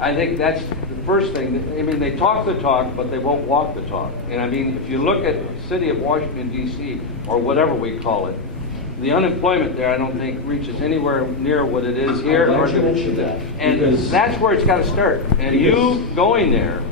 I think that's the first thing. I mean, they talk the talk, but they won't walk the talk. And I mean, if you look at the city of Washington, D.C., or whatever we call it, the unemployment there, I don't think, reaches anywhere near what it is here. And that's where it's got to start. And you going there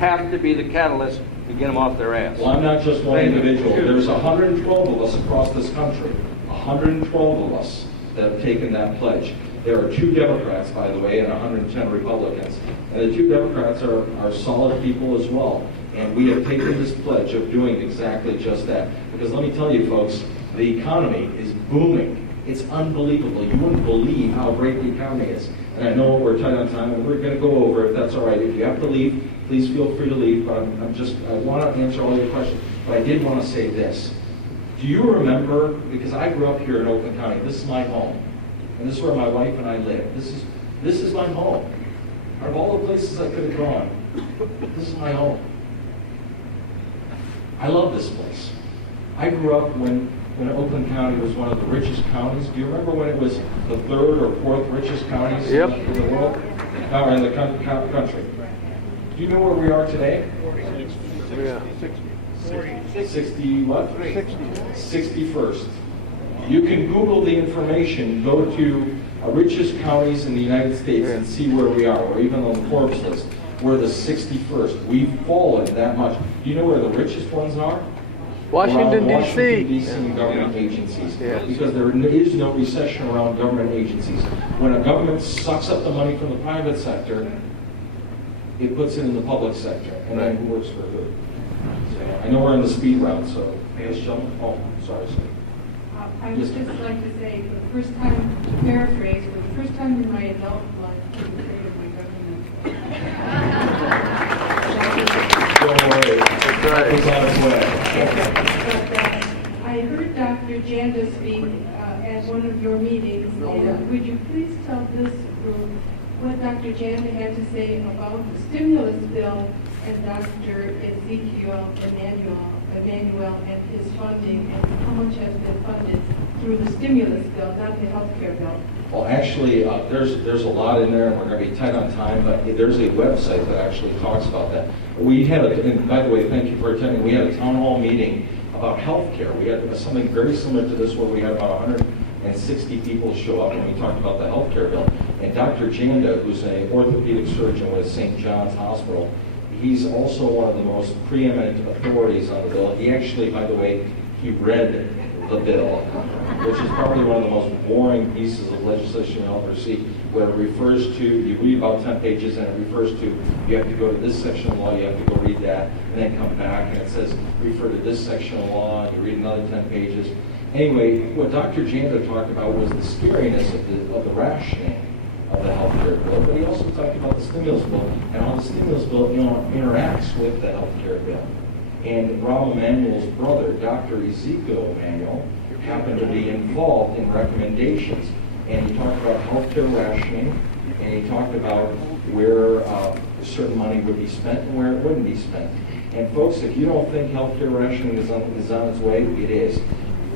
have to be the catalyst to get them off their ass. Well, I'm not just one individual. There's 112 of us across this country. 112 of us that have taken that pledge. There are 2 Democrats, by the way, and 110 Republicans. And the 2 Democrats are solid people as well. And we have taken this pledge of doing exactly just that. Because let me tell you, folks, the economy is booming. It's unbelievable. You wouldn't believe how great the economy is. And I know we're tight on time, and we're going to go over, if that's all right. If you have to leave, please feel free to leave. But I want to answer all your questions. But I did want to say this. Do you remember, because I grew up here in Oakland County, this is my home. And this is where my wife and I live. This is my home. Out of all the places I could have gone, this is my home. I love this place. I grew up when Oakland County was one of the richest counties. Do you remember when it was the 3rd or 4th richest counties in the world? No, in the country. Do you know where we are today? 60 what? 61st. You can Google the information, go to richest counties in the United States and see where we are, or even on the Forbes list. We're the 61st. We've fallen that much. Do you know where the richest ones are? Washington, D.C. Washington, D.C. and government agencies. Because there is no recession around government agencies. When a government sucks up the money from the private sector, it puts it in the public sector. And then who works for who? So, I know we're in the speed round, so yes, gentlemen. Oh, sorry, sir. I would just like to say, for the first time, to paraphrase, for the first time in my adult life, I'm afraid of my government. Don't worry. That's right. It's on its way. But I heard Dr. Janda speak at one of your meetings, and would you please tell this group what Dr. Janda had to say about the stimulus bill and Dr. Ezekiel Emanuel and his funding, and how much has been funded through the stimulus bill, not the health care bill? Well, actually, there's a lot in there, and we're going to be tight on time, but there's a website that actually talks about that. We had, and by the way, thank you for attending, we had a town hall meeting about health care. We had something very similar to this where we had about 160 people show up when we talked about the health care bill. And Dr. Janda, who's an orthopedic surgeon with St. John's Hospital, he's also one of the most preeminent authorities on the bill. He actually, by the way, he read the bill, which is probably one of the most boring pieces of legislation you'll ever see, where it refers to, you read about 10 pages and it refers to, you have to go to this section of law, you have to go read that, and then come back and it says, refer to this section of law, and you read another 10 pages. Anyway, what Dr. Janda talked about was the scariness of the rationing of the health care bill, but he also talked about the stimulus bill and how the stimulus bill interacts with the health care bill. And Rahm Emanuel's brother, Dr. Ezekiel Emanuel, happened to be involved in recommendations. And he talked about health care rationing, and he talked about where certain money would be spent and where it wouldn't be spent. And folks, if you don't think health care rationing is on its way, it is.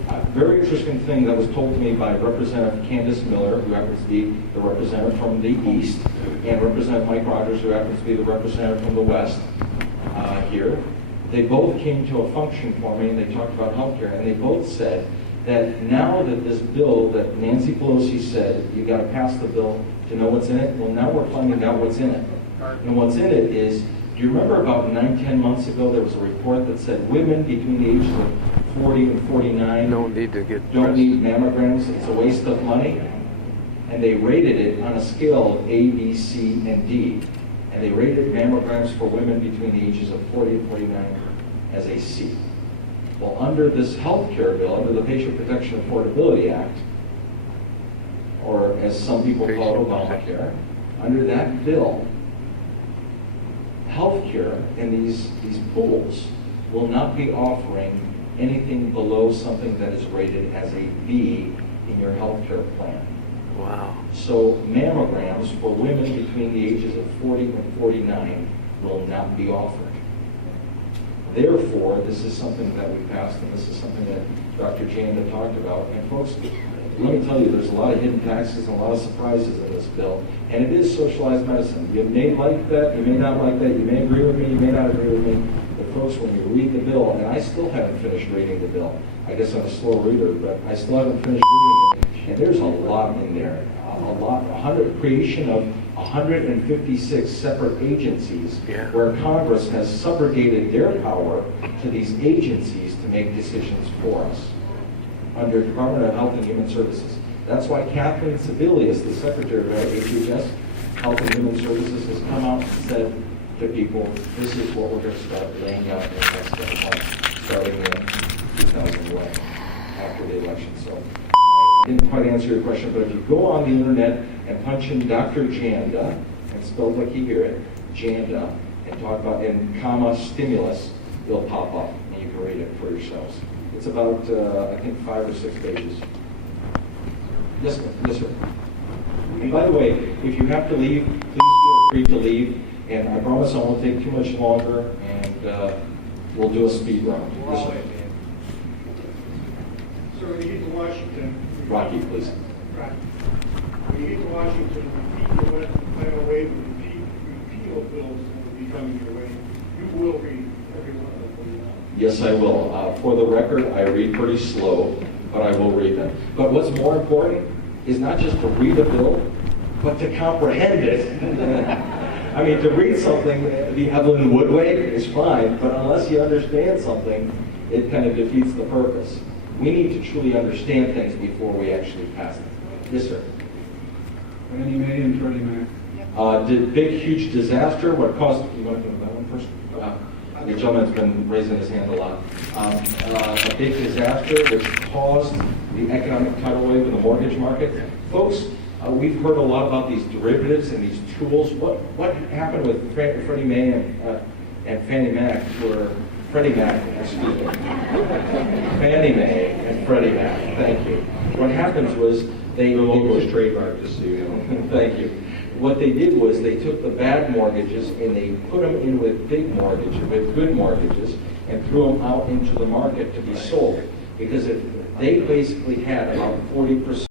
A very interesting thing that was told to me by Representative Candace Miller, who happens to be the representative from the East, and Representative Mike Rogers, who happens to be the representative from the West here. They both came to a function for me, and they talked about health care, and they both said that now that this bill that Nancy Pelosi said, you got to pass the bill to know what's in it, well, now we're finding out what's in it. And what's in it is, do you remember about 9-10 months ago, there was a report that said women between the ages of 40 and 49 don't need mammograms, it's a waste of money? And they rated it on a scale of A, B, C, and D. And they rated mammograms for women between the ages of 40 and 49 as a C. Well, under this health care bill, under the Patient Protection Affordability Act, or as some people call it, Obamacare, under that bill, health care in these pools will not be offering anything below something that is rated as a B in your health care plan. Wow. So mammograms for women between the ages of 40 and 49 will not be offered. Therefore, this is something that we passed, and this is something that Dr. Janda talked about. And folks, let me tell you, there's a lot of hidden taxes and a lot of surprises in this bill, and it is socialized medicine. You may like that, you may not like that, you may agree with me, you may not agree with me, but folks, when you read the bill, and I still haven't finished reading the bill. I guess I'm a slow reader, but I still haven't finished reading it, and there's a lot in there. Creation of 156 separate agencies, Yeah. where Congress has subrogated their power to these agencies to make decisions for us under Department of Health and Human Services. That's why Kathleen Sebelius, the Secretary of HHS, Health and Human Services, has come out and said to people, this is what we're going to start laying out in the next 10 months, starting in 2001, after the election. So I didn't quite answer your question, but if you go on the internet and punch in Dr. Janda, and spelled like you hear it, Janda, and talk about, and comma, stimulus, it'll pop up, and you can read it for yourselves. It's about, I think, 5 or 6 pages. Yes, sir. Yes, sir. And by the way, if you have to leave, please feel free to leave, and I promise I won't take too much longer, and we'll do a speed round. Yes, sir. So when you get to Washington. Rocky, please. Right. When you get to Washington, repeat the final wave of repeal bills that will be coming your way. You will read every one of them. Yes, I will. For the record, I read pretty slow, but I will read them. But what's more important is not just to read a bill, but to comprehend it. I mean, to read something the Evelyn Wood way is fine, but unless you understand something, it kind of defeats the purpose. We need to truly understand things before we actually pass them. Yes, sir. Fannie Mae and Freddie Mac. Did big, huge disaster, what caused, you want to go to that one first? The gentleman's been raising his hand a lot. A big disaster which caused the economic tidal wave in the mortgage market. Folks, we've heard a lot about these derivatives and these tools. What happened with Freddie Mae and Fannie Mac were Freddie Mac, excuse me. Fannie Mae and Freddie Mac, thank you. What happens was they... The logo is trademarked, just so you know. Thank you. What they did was they took the bad mortgages and they put them in with big mortgages, with good mortgages, and threw them out into the market to be sold. Because they basically had about 40%